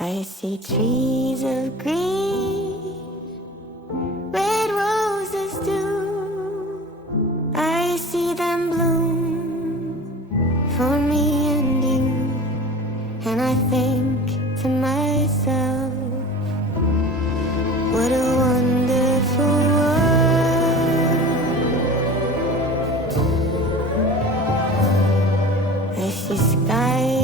I see trees of green, red roses too. I see them bloom for me and you. And I think to myself, what a wonderful world. I see skies